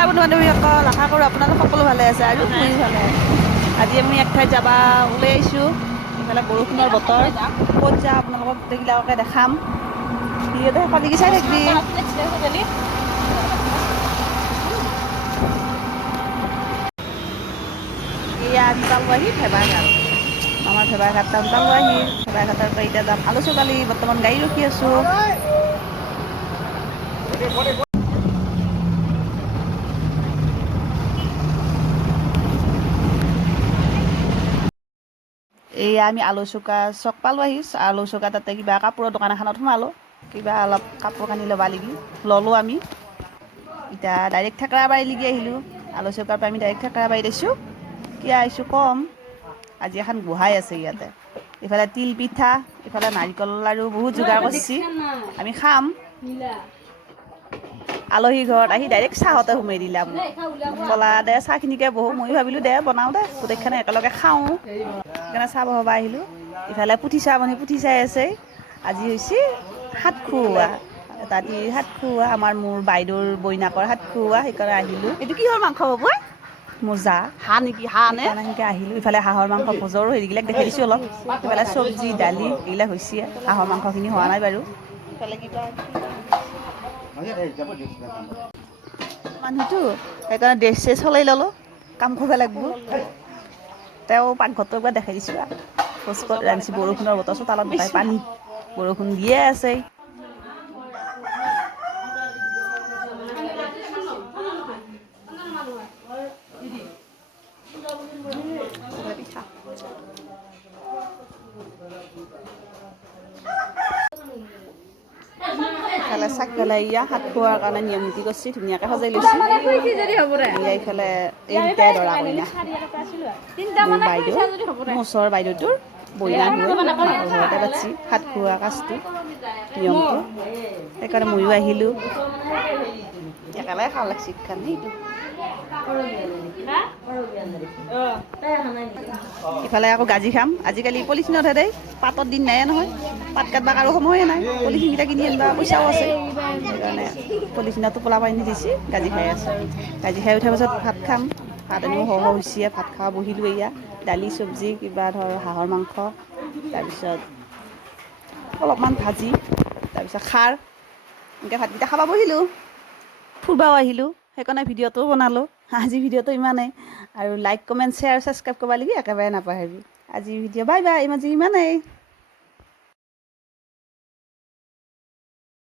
নমস্কাৰ বন্ধু-বান্ধৱীসকল, আশা কৰোঁ আপোনালোক সকলো ভালে আছে আৰু ময়ো ভালে আছোঁ। আজি আমি এক ঠাইত যাব ওলাই আহিছোঁ। এইফালে বৰষুণৰ বতৰ, ক'ত যাওঁ আপোনালোকক গোটেইবিলাককে দেখাম। ভিডিঅ'টো শেষলৈকে চাই থাকিবি। এয়া আমি পালোঁহি ভেবাঘাট। আমাৰ ভেবাঘাট টাউন পালোঁহি। ভেবাঘাটৰ পৰা এতিয়া যাম আলোচকালি। বৰ্তমান গাড়ী ৰখি আছোঁ। এয়া আমি আলুচুকা চক পালোঁহি। আলুচুকা তাতে কিবা কাপোৰৰ দোকান এখনত সোমালোঁ। কিবা অলপ কাপোৰ কানি ল'বা লাগি ল'লোঁ আমি। এতিয়া ডাইৰেক্ট থেকেৰাবাৰীলৈকে আহিলোঁ। আলুচুকাৰ পৰা আমি ডাইৰেক্ট থেকেৰাবাৰীত আহিছোঁ। কিয় আহিছোঁ ক'ম, আজি এখন গোহাঁই আছে ইয়াতে। ইফালে তিল পিঠা, ইফালে নাৰিকল লাৰু বহুত যোগাৰ কৰিছে, আমি খাম। আলহী ঘৰত আহি ডাইৰেক্ট চাহতে সোমাই দিলে মোক। ক'লা দে চাহখিনিকে বহোঁ। ময়ো ভাবিলোঁ দে বনাওঁ দে, গোটেইখনে একেলগে খাওঁ। সেইকাৰণে চাহ বহাব আহিলোঁ। ইফালে পুঠি চাই আছে। আজি হৈছে হাত খুওৱা, তাঁতিৰ হাত খুওৱা, মোৰ বাইদেউৰ বৈনাকৰ হাত খুওৱা। সেইকাৰণে আহিলোঁ। এইটো কিহৰ মাংস হ'ব? মোজা হাঁহ নেকি? হাঁহ নে? সেনেকৈ আহিলোঁ। ইফালে হাঁহৰ মাংস ভোজৰো হেৰিবিলাক দেখাই দিছোঁ অলপ। ইফালে চব্জি দালি এইবিলাক হৈছে। হাঁহৰ মাংসখিনি হোৱা নাই বাৰু। ইফালে কিবা মানুহটো সেইকাৰণে ড্ৰেছ চেছ সলাই ল'লোঁ। কাম কৰিব লাগিব। তেওঁ পাকঘৰটো একবাৰ দেখাই দিছোঁ। ভোজ ক'ত ৰান্ধিছে। বৰষুণৰ বতৰ, চোতালত গোটাই পানী, বৰষুণ দিয়ে আছে। ইফালে চাক পেলাই হাত খোৱাৰ কাৰণে নিয়ম নীতি কৰিছে, ধুনীয়াকৈ সজাই লৈছে। ইফালে এইকেইটাই দৰা কইনা। মোৰ বাইদেউ, মোৰ ওচৰৰ বাইদেউটোৰ বইনা ঘৰতে পাতিছে হাত খোৱা কাজটো, নিয়মটো। সেইকাৰণে ময়ো আহিলোঁ। একেলগে খাব লাগিছে সেইটো। ইফালে আকৌ গাজি খাম। আজিকালি পলিথিনতহে দেই, পাতত দিন নাইয়ে নহয়। পাত কাটবা কাৰো সময়ে নাই। পলিথিনকেইটা কিনি আনিবা পইচাও আছে। সেইকাৰণে পলিথিনত টোপোলা পানি দিছে, গাজি খাই আছোঁ। গাজি খাই উঠাৰ পাছত ভাত খাম। ভাত এনেও সহ হৈছে, ভাত খাব বহিলোঁ। এয়া দালি চব্জি কিবা ধৰ হাঁহৰ মাংস, তাৰপিছত অলপমান ভাজি, তাৰপিছত খাৰ, এনেকৈ ভাতকেইটা খাব বহিলোঁ। ফুৰবাও আহিলোঁ, সেইকাৰণে ভিডিঅ'টোও বনালোঁ। আজি ভিডিঅ'টো ইমানেই। আৰু লাইক কমেণ্ট শ্বেয়াৰ ছাবস্ক্ৰাইব কৰিব লাগি একেবাৰে নাপাহৰিবি। আজি ভিডিঅ' বাই বাই, আজি ইমানেই।